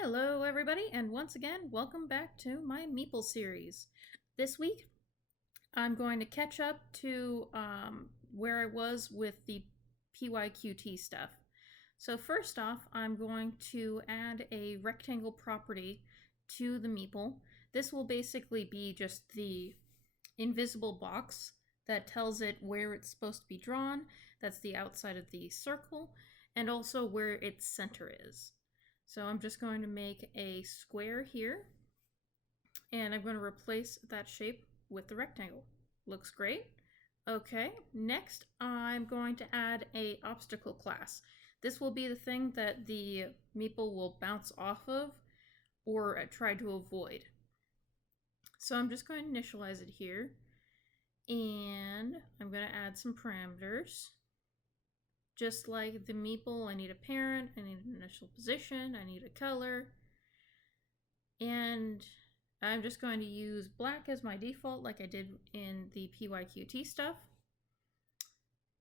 Hello, everybody, and once again, welcome back to my Meeple series. This week, I'm going to catch up to where I was with the PYQT stuff. So first off, I'm going to add a rectangle property to the Meeple. This will basically be just the invisible box that tells it where it's supposed to be drawn. That's the outside of the circle, and also where its center is. So I'm just going to make a square here, and I'm going to replace that shape with the rectangle. Looks great. Okay, next I'm going to add a obstacle class. This will be the thing that the meeple will bounce off of or try to avoid. So I'm just going to initialize it here, and I'm going to add some parameters. Just like the meeple, I need a parent, I need an initial position, I need a color, and I'm just going to use black as my default like I did in the PYQT stuff.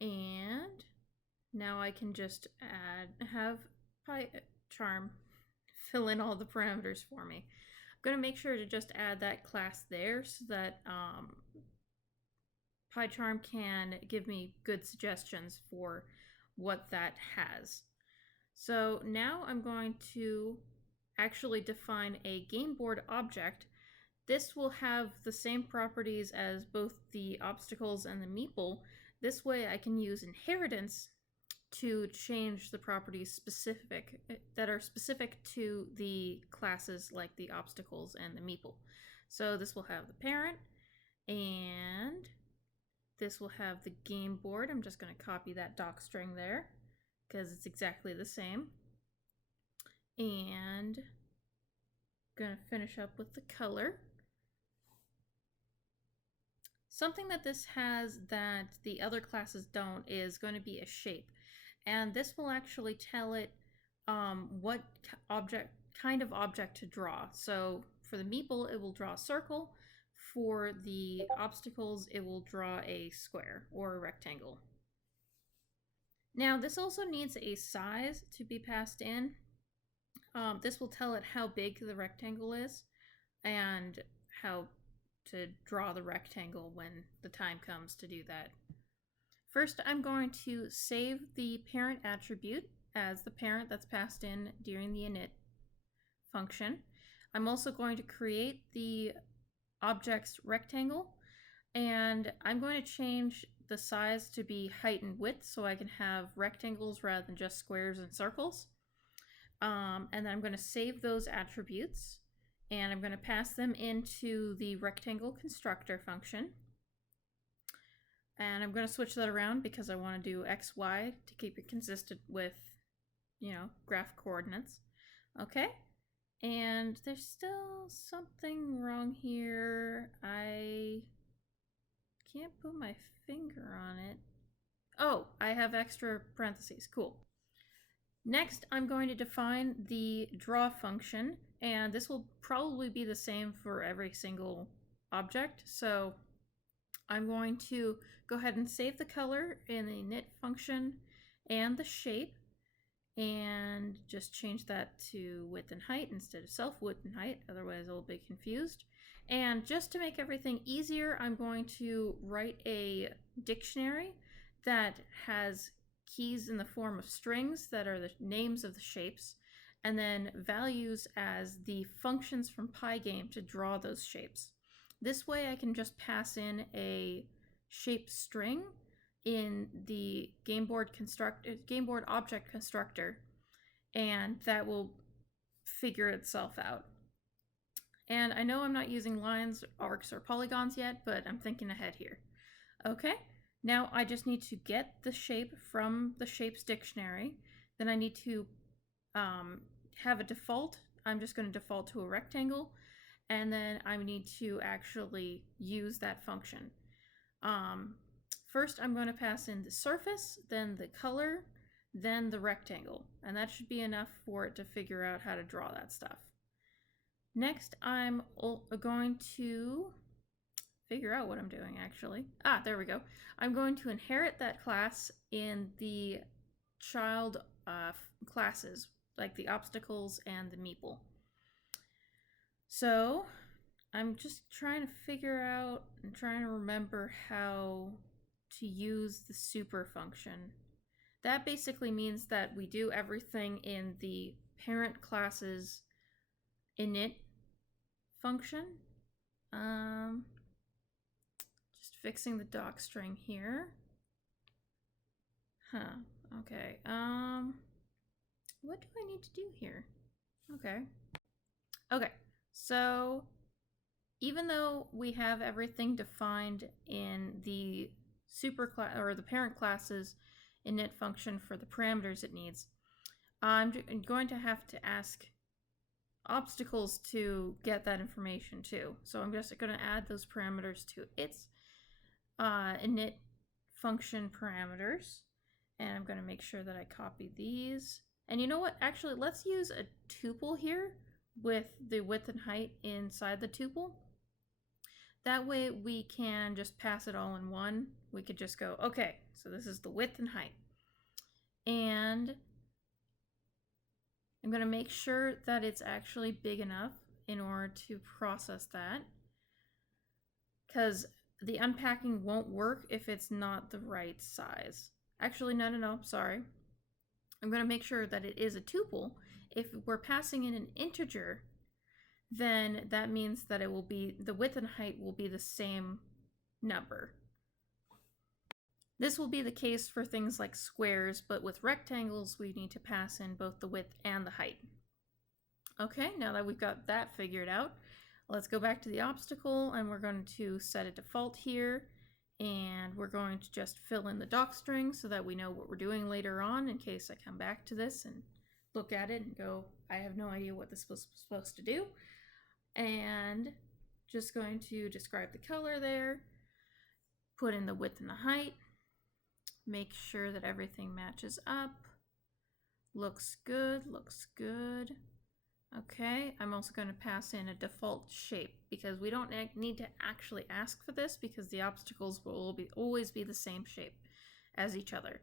And now I can just have PyCharm fill in all the parameters for me. I'm going to make sure to just add that class there so that PyCharm can give me good suggestions for what that has. So now I'm going to actually define a game board object. This will have the same properties as both the obstacles and the meeple. This way I can use inheritance to change the properties that are specific to the classes like the obstacles and the meeple. So this will have the parent, and this will have the game board. I'm just going to copy that doc string there because it's exactly the same. And I'm going to finish up with the color. Something that this has that the other classes don't is going to be a shape. And this will actually tell it what kind of object to draw. So for the meeple, it will draw a circle. For the obstacles, it will draw a square or a rectangle. Now, this also needs a size to be passed in. This will tell it how big the rectangle is and how to draw the rectangle when the time comes to do that. First, I'm going to save the parent attribute as the parent that's passed in during the init function. I'm also going to create the object's rectangle, and I'm going to change the size to be height and width so I can have rectangles rather than just squares and circles. And then I'm going to save those attributes, and I'm going to pass them into the rectangle constructor function. And I'm going to switch that around because I want to do x, y to keep it consistent with, graph coordinates. Okay. And there's still something wrong here. I can't put my finger on it. Oh, I have extra parentheses. Cool. Next, I'm going to define the draw function, and this will probably be the same for every single object. So I'm going to go ahead and save the color in the init function and the shape, and just change that to width and height instead of self-width and height, otherwise I'll be confused. And just to make everything easier, I'm going to write a dictionary that has keys in the form of strings that are the names of the shapes, and then values as the functions from Pygame to draw those shapes. This way I can just pass in a shape string in the game board object constructor, and that will figure itself out. And I know I'm not using lines, arcs, or polygons yet, but I'm thinking ahead here. Okay, now I just need to get the shape from the shapes dictionary. Then I need to have a default. I'm just going to default to a rectangle, and then I need to actually use that function. First, I'm going to pass in the surface, then the color, then the rectangle, and that should be enough for it to figure out how to draw that stuff. Next, I'm going to figure out what I'm doing, actually. There we go. I'm going to inherit that class in the child classes. like the obstacles and the meeple. So I'm just trying to figure out and trying to remember how to use the super function. That basically means that we do everything in the parent class's init function. Just fixing the doc string here. Okay. What do I need to do here? Okay. So even though we have everything defined in the super class or the parent class's init function for the parameters it needs, I'm going to have to ask obstacles to get that information too. So I'm just going to add those parameters to its init function parameters, and I'm going to make sure that I copy these. And you know what? Actually, let's use a tuple here with the width and height inside the tuple. That way we can just pass it all in one. We could just go, okay, so this is the width and height. And I'm going to make sure that it's actually big enough in order to process that, because the unpacking won't work if it's not the right size. Actually, no, sorry. I'm going to make sure that it is a tuple. If we're passing in an integer, then that means that it will be, the width and height will be the same number. This will be the case for things like squares, but with rectangles, we need to pass in both the width and the height. Okay, now that we've got that figured out, let's go back to the obstacle, and we're going to set a default here, and we're going to just fill in the doc string so that we know what we're doing later on in case I come back to this and look at it and go, I have no idea what this was supposed to do. And just going to describe the color there, put in the width and the height, make sure that everything matches up. Looks good, looks good. Okay, I'm also going to pass in a default shape because we don't need to actually ask for this because the obstacles will always be the same shape as each other.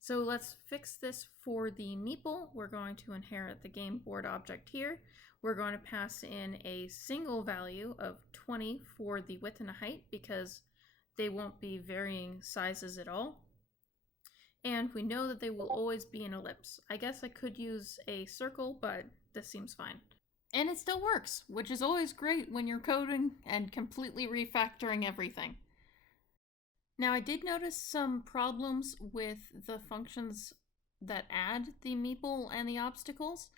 So let's fix this for the meeple. We're going to inherit the game board object here. We're going to pass in a single value of 20 for the width and the height because they won't be varying sizes at all. And we know that they will always be an ellipse. I guess I could use a circle, but this seems fine. And it still works, which is always great when you're coding and completely refactoring everything. Now I did notice some problems with the functions that add the meeple and the obstacles,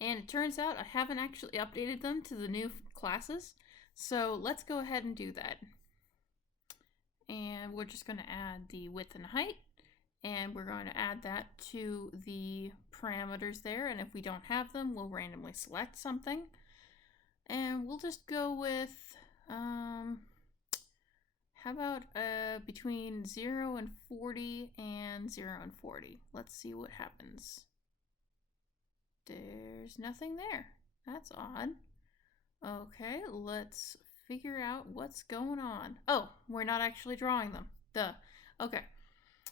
and it turns out I haven't actually updated them to the new classes, so let's go ahead and do that. And we're just going to add the width and height, and we're going to add that to the parameters there, and if we don't have them, we'll randomly select something. And we'll just go with, how about between 0 and 40 and 0 and 40. Let's see what happens. There's nothing there. That's odd. Okay, let's figure out what's going on. Oh, we're not actually drawing them. Duh. Okay.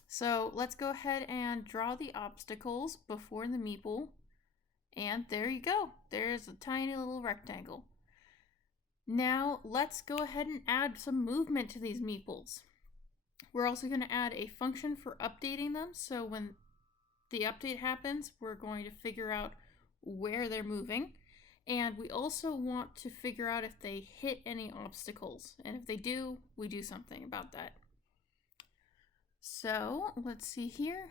So let's go ahead and draw the obstacles before the meeple. And there you go. There's a tiny little rectangle. Now let's go ahead and add some movement to these meeples. We're also going to add a function for updating them. So when the update happens, we're going to figure out where they're moving. And we also want to figure out if they hit any obstacles. And if they do, we do something about that. So let's see here.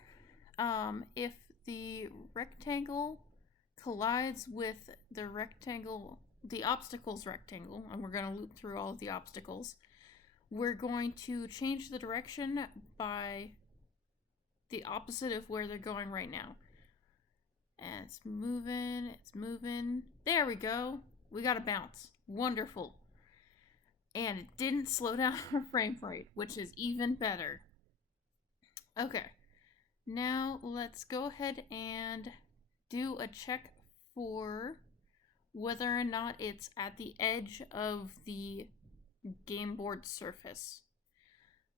If the rectangle collides with the rectangle, the obstacles rectangle, and we're going to loop through all of the obstacles, we're going to change the direction by the opposite of where they're going right now. And it's moving, it's moving. There we go. We got a bounce. Wonderful. And it didn't slow down our frame rate, which is even better. Okay, now let's go ahead and do a check for whether or not it's at the edge of the game board surface.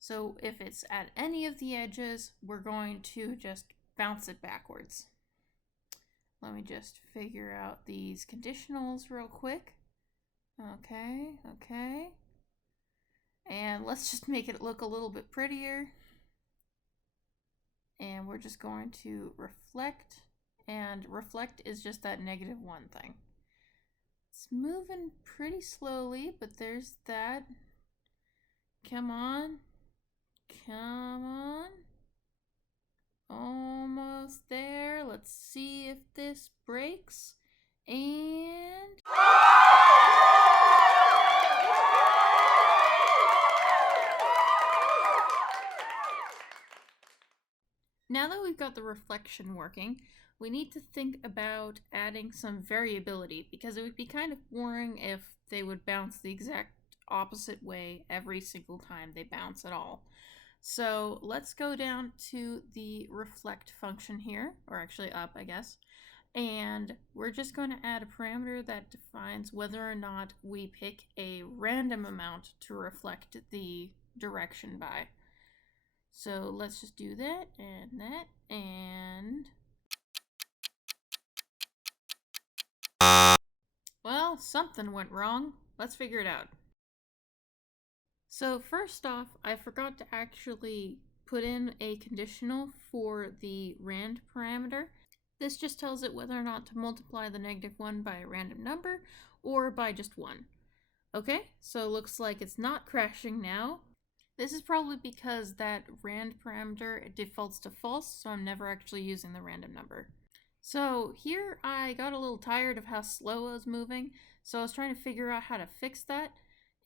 So if it's at any of the edges, we're going to just bounce it backwards. Let me just figure out these conditionals real quick. Okay, okay. And let's just make it look a little bit prettier. And we're just going to reflect. And reflect is just that -1 thing. It's moving pretty slowly, but there's that. Come on. Come on. Almost there. Let's see if this breaks. And... now that we've got the reflection working, we need to think about adding some variability, because it would be kind of boring if they would bounce the exact opposite way every single time they bounce at all. So let's go down to the reflect function here, or actually up, I guess, and we're just going to add a parameter that defines whether or not we pick a random amount to reflect the direction by. So let's just do that and that, and... well, something went wrong. Let's figure it out. So first off, I forgot to actually put in a conditional for the rand parameter. This just tells it whether or not to multiply the -1 by a random number or by just 1. Okay, so it looks like it's not crashing now. This is probably because that rand parameter defaults to false, so I'm never actually using the random number. So here I got a little tired of how slow I was moving, so I was trying to figure out how to fix that,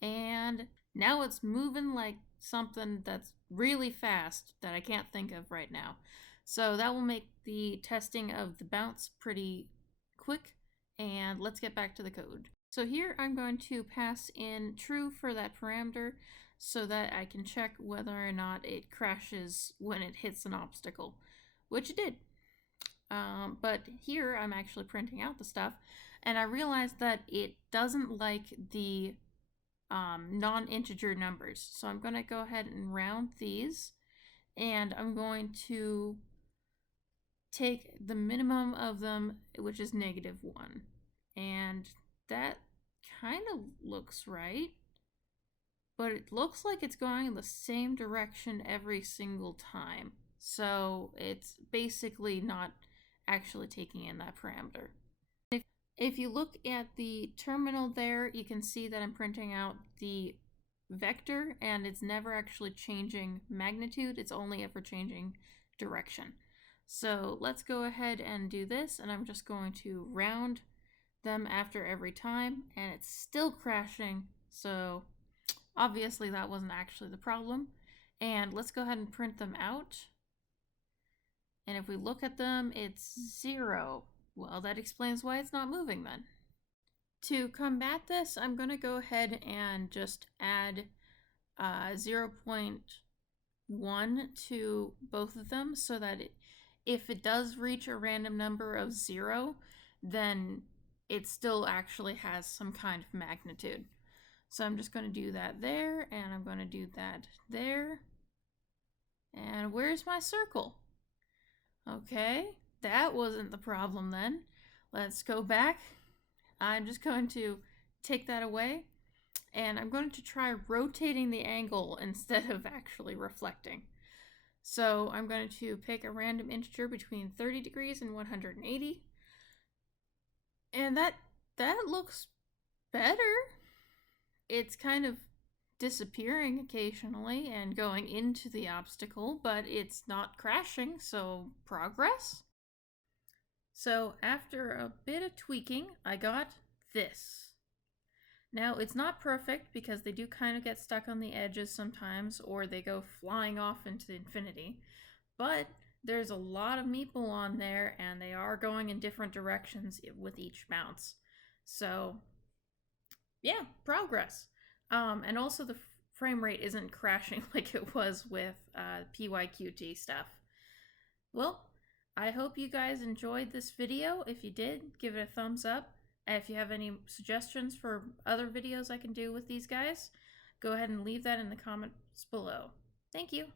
and now it's moving like something that's really fast that I can't think of right now. So that will make the testing of the bounce pretty quick, and let's get back to the code. So here I'm going to pass in true for that parameter so that I can check whether or not it crashes when it hits an obstacle, which it did. But here I'm actually printing out the stuff, and I realized that it doesn't like the non-integer numbers. So I'm going to go ahead and round these, and I'm going to take the minimum of them, which is -1. And that kind of looks right, but it looks like it's going in the same direction every single time. So it's basically not actually taking in that parameter. If you look at the terminal there, you can see that I'm printing out the vector, and it's never actually changing magnitude, it's only ever changing direction. So let's go ahead and do this, and I'm just going to round them after every time, and it's still crashing, so obviously that wasn't actually the problem. And let's go ahead and print them out. And if we look at them, it's 0. Well, that explains why it's not moving then. To combat this, I'm going to go ahead and just add 0.1 to both of them so that if it does reach a random number of 0, then it still actually has some kind of magnitude. So I'm just going to do that there, and I'm going to do that there. And where's my circle? Okay, that wasn't the problem then. Let's go back. I'm just going to take that away, and I'm going to try rotating the angle instead of actually reflecting. So I'm going to pick a random integer between 30 degrees and 180. And that looks better. It's kind of disappearing occasionally and going into the obstacle, but it's not crashing, so progress. So after a bit of tweaking, I got this. Now, it's not perfect because they do kind of get stuck on the edges sometimes, or they go flying off into infinity, but there's a lot of meeple on there, and they are going in different directions with each bounce. So, yeah, progress. And also the frame rate isn't crashing like it was with PYQT stuff. Well, I hope you guys enjoyed this video. If you did, give it a thumbs up. And if you have any suggestions for other videos I can do with these guys, go ahead and leave that in the comments below. Thank you.